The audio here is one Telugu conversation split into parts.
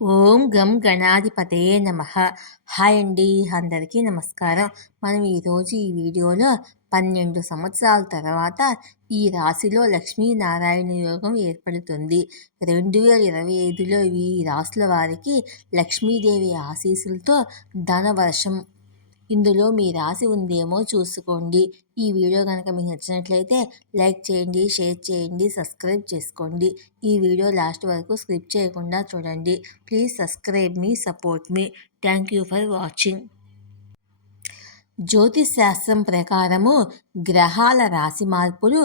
ఓం గం గణాధిపతయే నమ. హాయ్ అండి అందరికీ నమస్కారం. మనం ఈరోజు ఈ వీడియోలో పన్నెండు సంవత్సరాల తర్వాత ఈ రాశిలో లక్ష్మీనారాయణ యోగం ఏర్పడుతుంది. రెండు వేల ఇరవై ఐదులో ఈ రాశుల వారికి లక్ష్మీదేవి ఆశీస్సులతో ధనవర్షం ఇందులో మీ రాసి ఉందేమో చూసుకోండి. ఈ వీడియో కనుక మీకు నచ్చినట్లయితే లైక్ చేయండి షేర్ చేయండి సబ్స్క్రైబ్ చేసుకోండి. ఈ వీడియో లాస్ట్ వరకు స్క్రిప్ట్ చేయకుండా చూడండి. ప్లీజ్ సబ్స్క్రైబ్ మీ support me. Thank you for watching. జ్యోతిష్ శాస్త్రం ప్రకారము గ్రహాల రాశి మార్పులు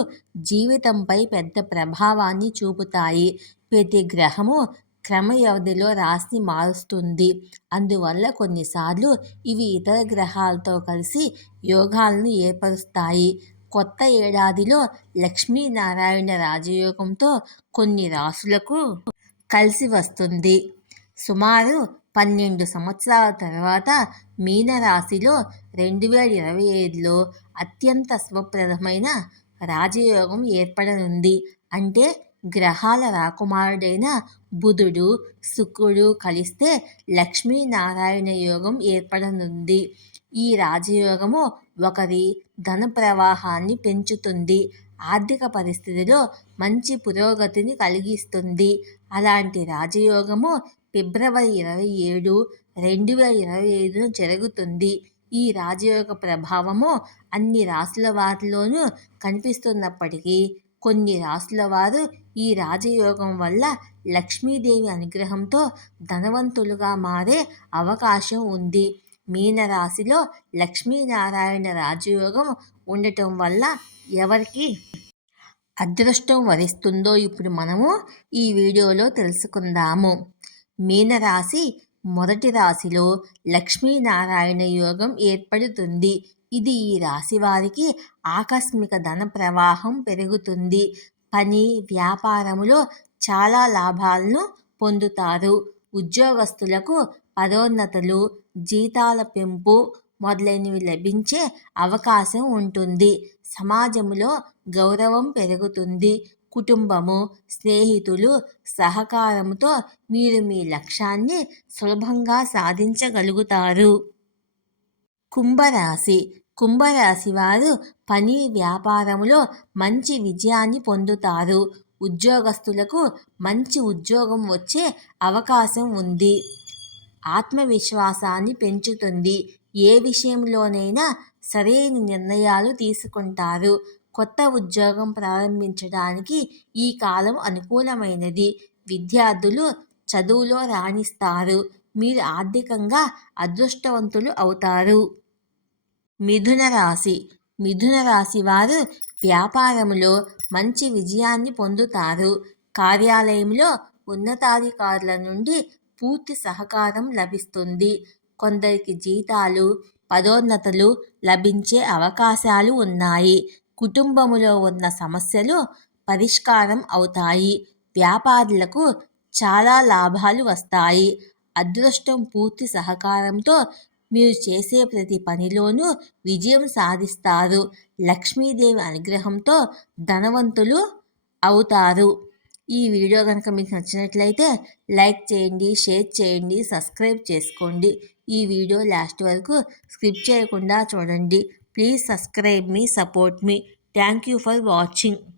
జీవితంపై పెద్ద ప్రభావాన్ని చూపుతాయి. ప్రతి గ్రహము క్రమ వ్యవధిలో రాశి మారుస్తుంది. అందువల్ల కొన్నిసార్లు ఇవి ఇతర గ్రహాలతో కలిసి యోగాలను ఏర్పరుస్తాయి. కొత్త ఏడాదిలో లక్ష్మీనారాయణ రాజయోగంతో కొన్ని రాసులకు కలిసి వస్తుంది. సుమారు పన్నెండు సంవత్సరాల తర్వాత మీనరాశిలో రెండు వేల ఇరవై ఐదులో అత్యంత శుభప్రదమైన రాజయోగం ఏర్పడనుంది. అంటే గ్రహాల రాకుమారుడైన బుధుడు శుక్రుడు కలిస్తే లక్ష్మీనారాయణ యోగం ఏర్పడనుంది. ఈ రాజయోగము ఒకరి ధన ప్రవాహాన్ని పెంచుతుంది. ఆర్థిక పరిస్థితిలో మంచి పురోగతిని కలిగిస్తుంది. అలాంటి రాజయోగము ఫిబ్రవరి ఇరవై ఏడు రెండు వేల ఇరవై ఐదున జరుగుతుంది. ఈ రాజయోగ ప్రభావము అన్ని రాసుల వారిలోనూ కనిపిస్తున్నప్పటికీ కొన్ని రాసుల వారు ఈ రాజయోగం వల్ల లక్ష్మీదేవి అనుగ్రహంతో ధనవంతులుగా మారే అవకాశం ఉంది. మీనరాశిలో లక్ష్మీనారాయణ రాజయోగం ఉండటం వల్ల ఎవరికి అదృష్టం వరిస్తుందో ఇప్పుడు మనము ఈ వీడియోలో తెలుసుకుందాము. మీనరాశి మొదటి రాశిలో లక్ష్మీనారాయణ యోగం ఏర్పడుతుంది. ఇది ఈ రాశి వారికి ఆకస్మిక ధన ప్రవాహం పెరుగుతుంది. పని వ్యాపారములో చాలా లాభాలను పొందుతారు. ఉద్యోగస్తులకు పదోన్నతులు జీతాల పెంపు మొదలైనవి లభించే అవకాశం ఉంటుంది. సమాజంలో గౌరవం పెరుగుతుంది. కుటుంబము స్నేహితులు సహకారంతో మీరు మీ లక్ష్యాన్ని సులభంగా సాధించగలుగుతారు. కుంభరాశి. కుంభరాశి వారు పని వ్యాపారంలో మంచి విజయాన్ని పొందుతారు. ఉద్యోగస్తులకు మంచి ఉద్యోగం వచ్చే అవకాశం ఉంది. ఆత్మవిశ్వాసాన్ని పెంచుతుంది. ఏ విషయంలోనైనా సరైన నిర్ణయాలు తీసుకుంటారు. కొత్త ఉద్యోగం ప్రారంభించడానికి ఈ కాలం అనుకూలమైనది. విద్యార్థులు చదువులో రాణిస్తారు. మీరు ఆర్థికంగా అదృష్టవంతులు అవుతారు. మిథున రాశి. మిథున రాశి వారు వ్యాపారంలో మంచి విజయాన్ని పొందుతారు. కార్యాలయంలో ఉన్నతాధికారుల నుండి పూర్తి సహకారం లభిస్తుంది. కొందరికి జీతాలు పదోన్నతలు లభించే అవకాశాలు ఉన్నాయి. కుటుంబములో ఉన్న సమస్యలు పరిష్కారం అవుతాయి. వ్యాపారులకు చాలా లాభాలు వస్తాయి. అదృష్టం పూర్తి సహకారంతో మీరు చేసే ప్రతి పనిలోనూ విజయం సాధిస్తారు. లక్ష్మీదేవి అనుగ్రహంతో ధనవంతులు అవుతారు. ఈ వీడియో కనుక మీకు నచ్చినట్లయితే లైక్ చేయండి షేర్ చేయండి సబ్స్క్రైబ్ చేసుకోండి. ఈ వీడియో లాస్ట్ వరకు స్కిప్ చేయకుండా చూడండి. Please subscribe me, support me. Thank you for watching.